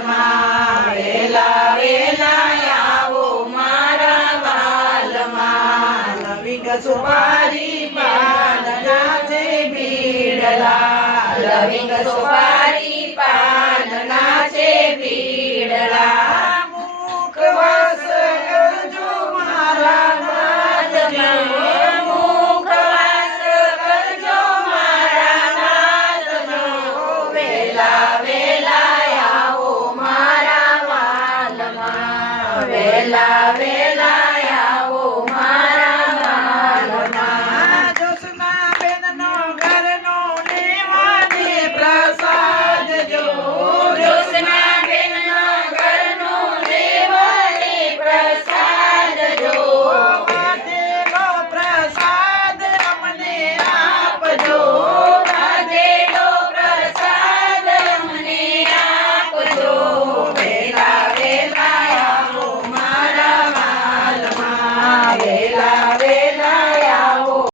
વાલમાં વેલા વેલા આવો મારા વાલમાં લવિંગ સુપારી પાનના છે બીડલા લવિંગ સુપારી પાનના છે બીડલા મુખવાસ કરજો મારા નાથના મુખવાસ કરજો મારા નાથનો વેલા